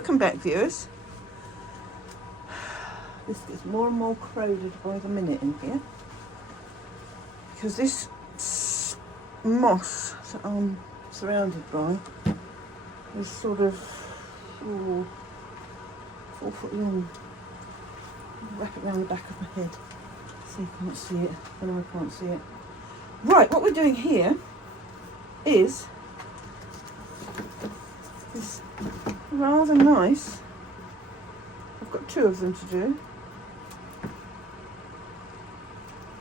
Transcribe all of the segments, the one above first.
Welcome back, viewers. This gets more and more crowded by the minute in here because this moss that I'm surrounded by is sort of 4 foot long. Wrap it around the back of my head so you can't see it. I know I can't see it. Right, what we're doing here is this rather nice, I've got 2 of them to do,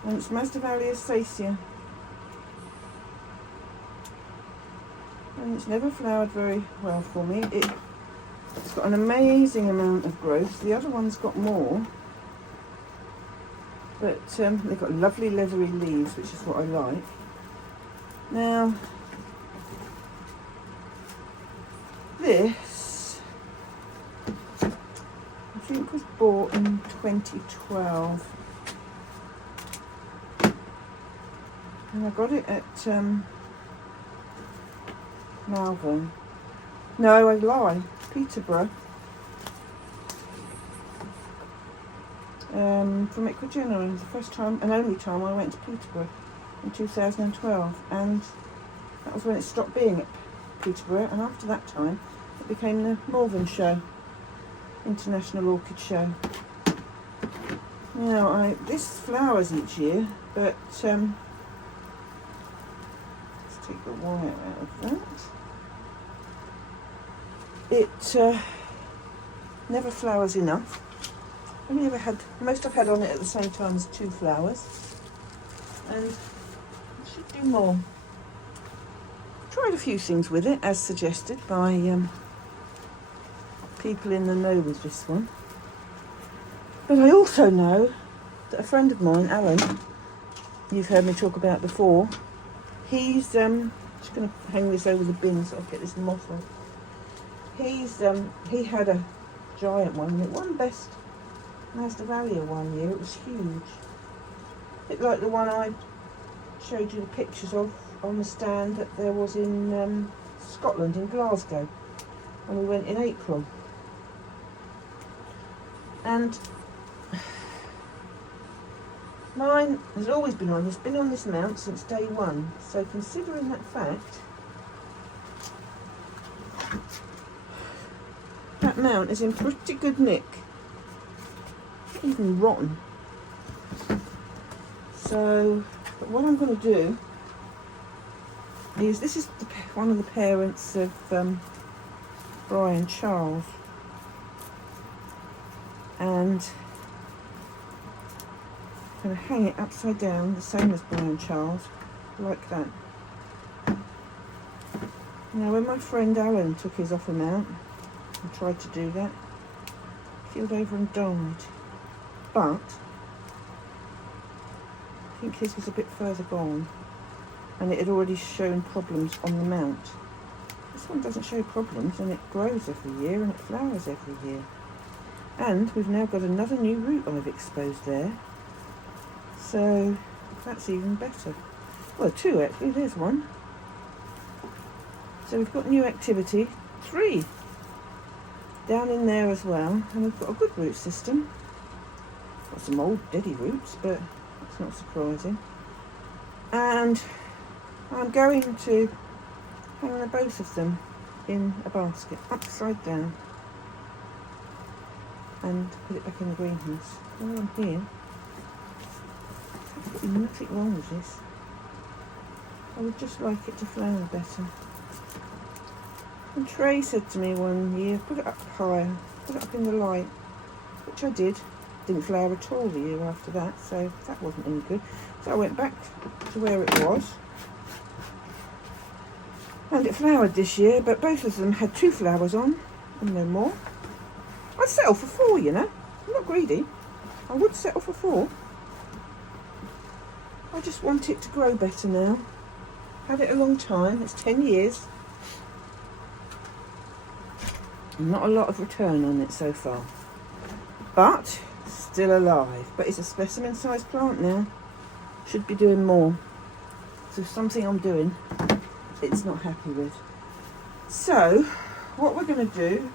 and it's Masdevallia caesia, and it's never flowered very well for me. It's got an amazing amount of growth. The other one's got more, but they've got lovely leathery leaves, which is what I like. Now this, I think, was bought in 2012, and I got it at Malvern. No, I lie, Peterborough, from Ecuador. The first time and only time I went to Peterborough in 2012, and that was when it stopped being at Peterborough, and after that time it became the Malvern show, International Orchid Show. Now this flowers each year, but let's take the wire out of that. It never flowers enough. Only ever had, most I've had on it at the same time as 2 flowers, and it should do more. Tried a few things with it, as suggested by people in the know with this one. But I also know that a friend of mine, Alan, you've heard me talk about before, he's just going to hang this over the bin so I get this moth off. He had a giant one, and it won best Masdevallia one year. It was huge. A bit like the one I showed you the pictures of on the stand that there was in Scotland, in Glasgow, when we went in April. And mine has always been on. It's been on this mount since day 1. So considering that fact, that mount is in pretty good nick. Not even rotten. So, but what I'm going to do is, this is one of the parents of Brian Charles, and I'm going to hang it upside down, the same as Brian Charles, like that. Now when my friend Alan took his off a mount and tried to do that, keeled over and died. But I think his was a bit further gone, and it had already shown problems on the mount. This one doesn't show problems, and it grows every year and it flowers every year. And we've now got another new root I've exposed there, so that's even better. Well, 2 actually, there's 1. So we've got new activity, 3 down in there as well, and we've got a good root system. Got some old deady roots, but it's not surprising. And I'm going to hang the both of them in a basket, upside down, and put it back in the greenhouse. While I'm here, there's nothing wrong with this. I would just like it to flower better. And Trey said to me one year, put it up higher, put it up in the light, which I did. Didn't flower at all the year after that, so that wasn't any good. So I went back to where it was, and it flowered this year, but both of them had 2 flowers on and no more. I'd settle for 4, you know. I'm not greedy. I would settle for 4. I just want it to grow better now. Had it a long time, it's 10 years. Not a lot of return on it so far, but still alive. But it's a specimen sized plant now. Should be doing more. So something I'm doing it's not happy with. So what we're going to do,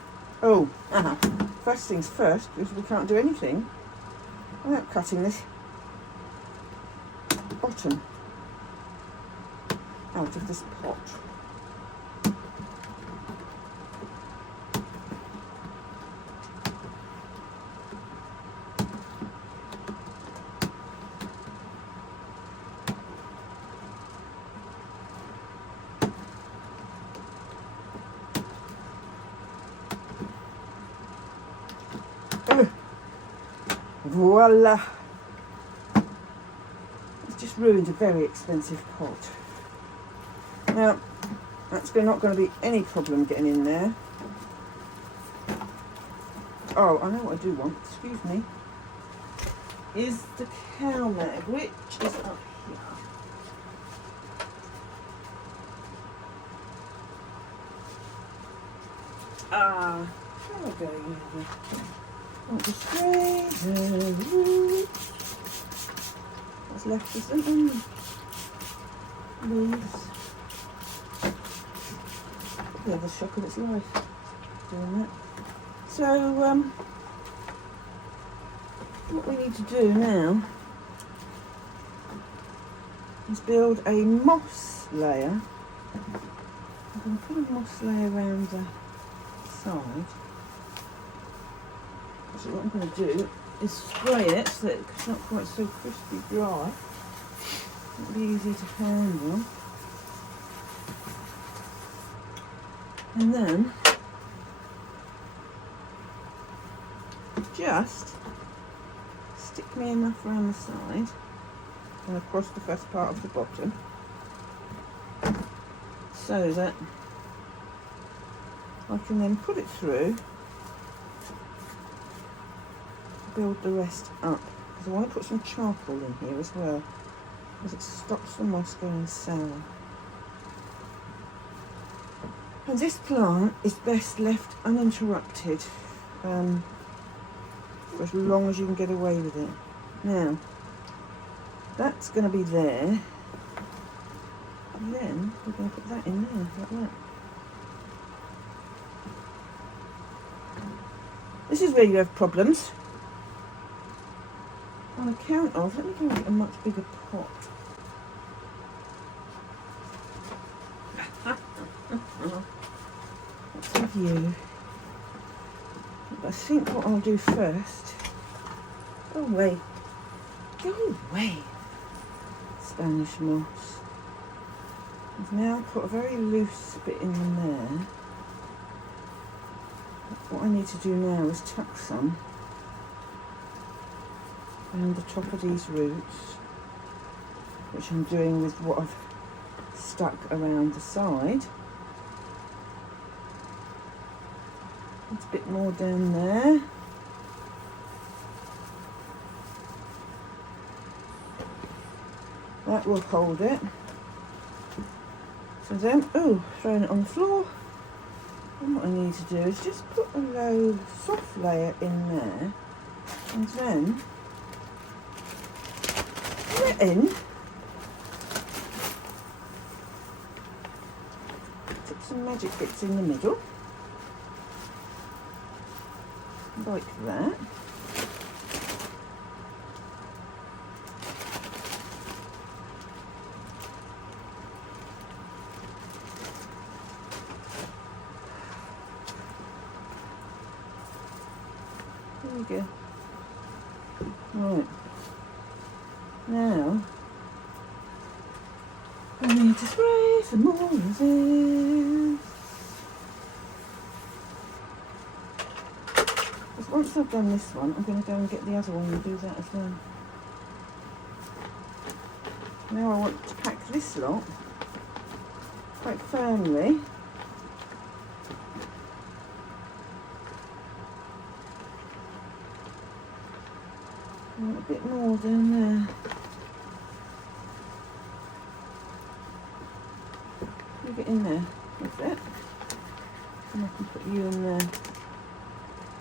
Oh, first things first, because we can't do anything without cutting this bottom out of this pot. Voila! It's just ruined a very expensive pot. Now, that's not going to be any problem getting in there. Oh, I know what I do want, excuse me, is the cow mag, which is up here. Ah, there we go, yeah. Want to spray the roots. What's left is some leaves. Yeah, the shock of its life doing that. So, what we need to do now is build a moss layer. I'm going to put a moss layer around the side. So what I'm going to do is spray it so that it's not quite so crispy dry. It'll be easier to handle. And then just stick me enough around the side and across the first part of the bottom so that I can then put it through, build the rest up, because I want to put some charcoal in here as well, because it stops the moss going sour. And this plant is best left uninterrupted for as long as you can get away with it. Now, that's going to be there, and then we're going to put that in there, like that. This is where you have problems. On account of, let me go get a much bigger pot. Let's have you. But I think what I'll do first, go away, Spanish moss. I've now put a very loose bit in there. What I need to do now is tuck some around the top of these roots, which I'm doing with what I've stuck around the side. It's a bit more down there. That will hold it. So then, throwing it on the floor. And what I need to do is just put a low, soft layer in there, and then put some magic bits in the middle, like that. There we go. Right. Now, I need to spray some more of this. Because once I've done this one, I'm going to go and get the other one and do that as well. Now I want to pack this lot quite firmly. I want a bit more down there. You get in there, that's it. And I can put you in there.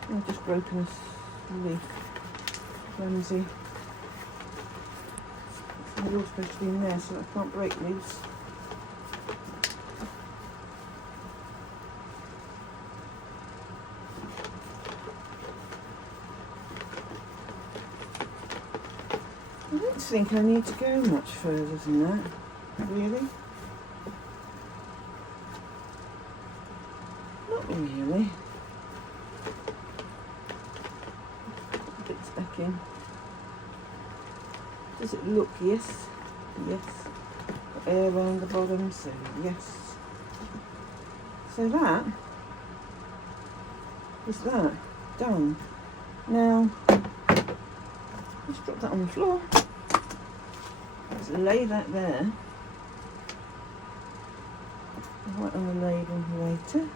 I've just broken a leaf. Clumsy. So you're supposed to be in there so I can't break leaves. don't think I need to go much further than that, really. Not really. Bits back in. Does it look? Yes. Yes. Got air around the bottom, so yes. So that is that done. Now, let's drop that on the floor. Let's lay that there. I'll write on the label later.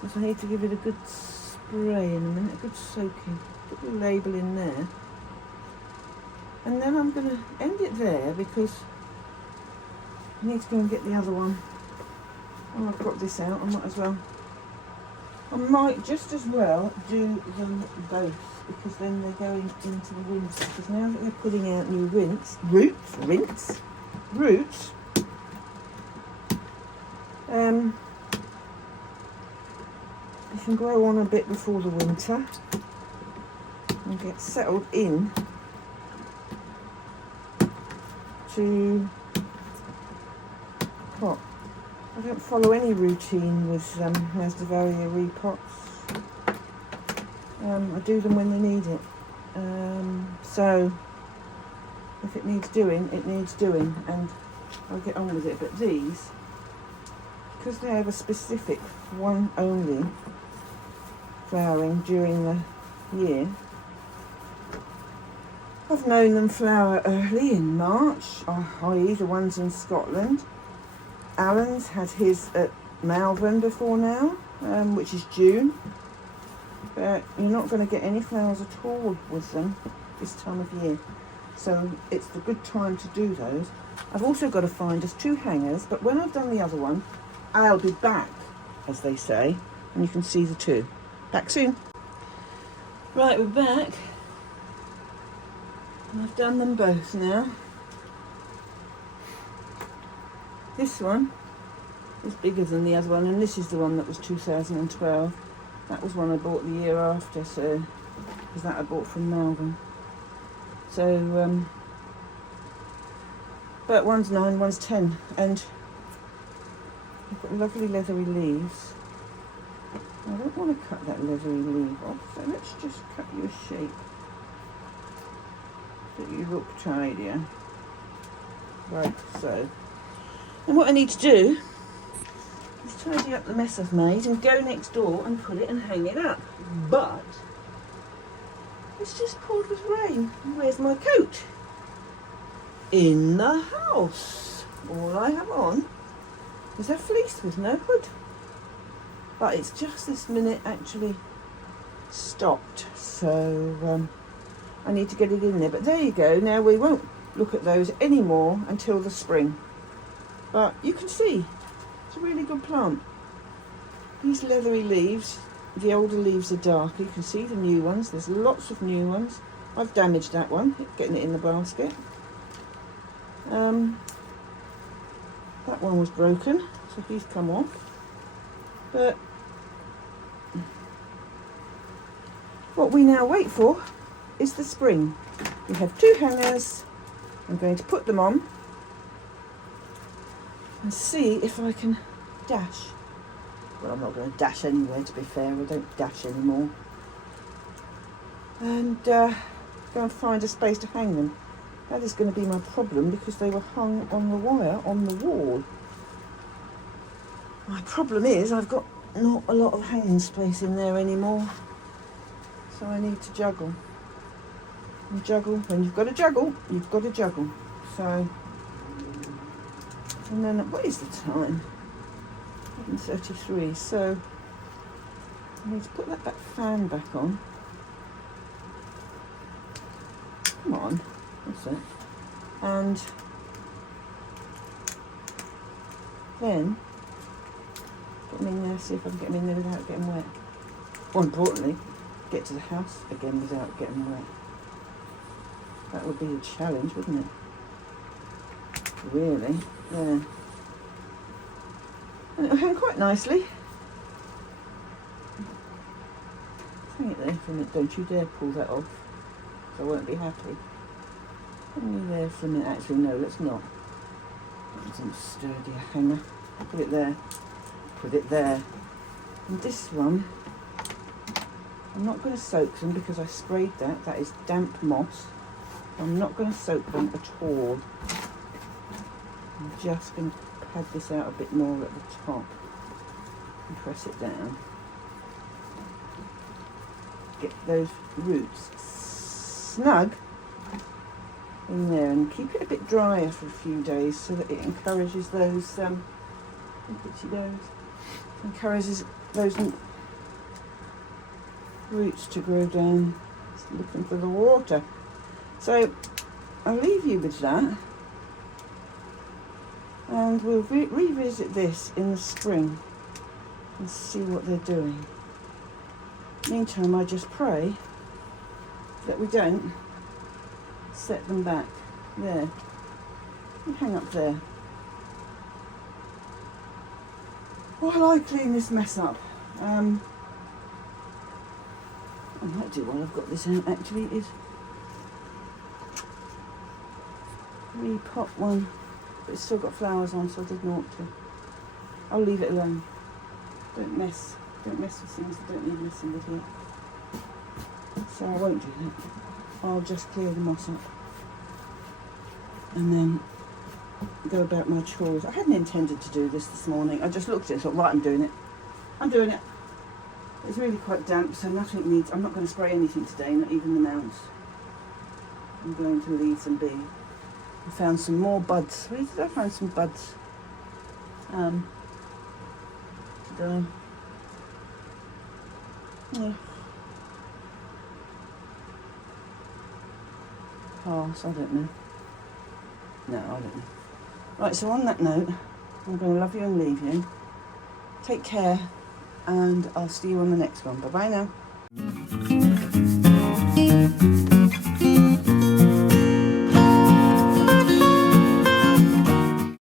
Because I need to give it a good spray in a minute, a good soaking. Put the label in there. And then I'm going to end it there because I need to go and get the other one. Oh, I've got this out, I might as well. I might just as well do them both because then they're going into the winter. Because now that they're putting out new roots, they can grow on a bit before the winter and get settled in to what? I don't follow any routine with Masdevallia repots. I do them when they need it. So if it needs doing, it needs doing, and I'll get on with it. But these, because they have a specific one only flowering during the year, I've known them flower early in March, i.e. the ones in Scotland. Alan's had his at Malvern before now, which is June. But you're not going to get any flowers at all with them this time of year. So it's the good time to do those. I've also got to find us 2 hangers, but when I've done the other one, I'll be back, as they say, and you can see the 2. Back soon. Right, we're back. And I've done them both now. This one is bigger than the other one, and this is the one that was 2012. That was one I bought the year after, so because that I bought from Malvern. So, but one's 9, one's 10, and they've got lovely leathery leaves. I don't want to cut that leathery leaf off, so let's just cut you a shape that you look tidier. Right, so. And what I need to do is tidy up the mess I've made and go next door and put it and hang it up. But it's just poured with rain. Where's my coat? In the house. All I have on is a fleece with no hood. But it's just this minute actually stopped. So I need to get it in there. But there you go. Now we won't look at those anymore until the spring. But you can see, it's a really good plant. These leathery leaves, the older leaves are darker. You can see the new ones. There's lots of new ones. I've damaged that one, getting it in the basket. That one was broken, so he's come off. But what we now wait for is the spring. We have 2 hangers. I'm going to put them on and see if I can dash. Well, I'm not going to dash anywhere, to be fair. I don't dash anymore. And go and find a space to hang them. That is going to be my problem because they were hung on the wire on the wall. My problem is I've got not a lot of hanging space in there anymore. So I need to juggle. And juggle. When you've got to juggle, you've got to juggle. So, and then what is the time? 11:33. So I need to put that fan back on. Come on, that's it. And then put them in there, see if I can get them in there without getting wet. More importantly, get to the house again without getting wet. That would be a challenge, wouldn't it? Really, yeah. And it'll hang quite nicely. Hang it there for a minute, don't you dare pull that off. so I won't be happy. Only there for a minute. Actually, no, let's not. It's a sturdier hanger. Put it there. Put it there. And this one, I'm not going to soak them because I sprayed that. That is damp moss. I'm not going to soak them at all. I'm just going to pad this out a bit more at the top and press it down. Get those roots snug in there and keep it a bit drier for a few days so that it encourages those encourages those roots to grow down, looking for the water. So I'll leave you with that, and we'll revisit this in the spring and see what they're doing. Meantime, I just pray that we don't set them back. There, you hang up there while I clean this mess up. I might do while I've got this out actually is repot one, but it's still got flowers on, so I didn't ought to. I'll leave it alone. Don't mess with things that don't need messing with here. So I won't do that. I'll just clear the moss up and then go about my chores. I hadn't intended to do this morning. I just looked at it and thought, right, I'm doing it. I'm doing it. It's really quite damp, so nothing needs, I'm not going to spray anything today, not even the mounts. I'm going to leave them be. I found some more buds. Where did I find some buds? Pass, I don't know. No, I don't know. Right, so on that note, I'm going to love you and leave you. Take care, and I'll see you on the next one. Bye-bye now.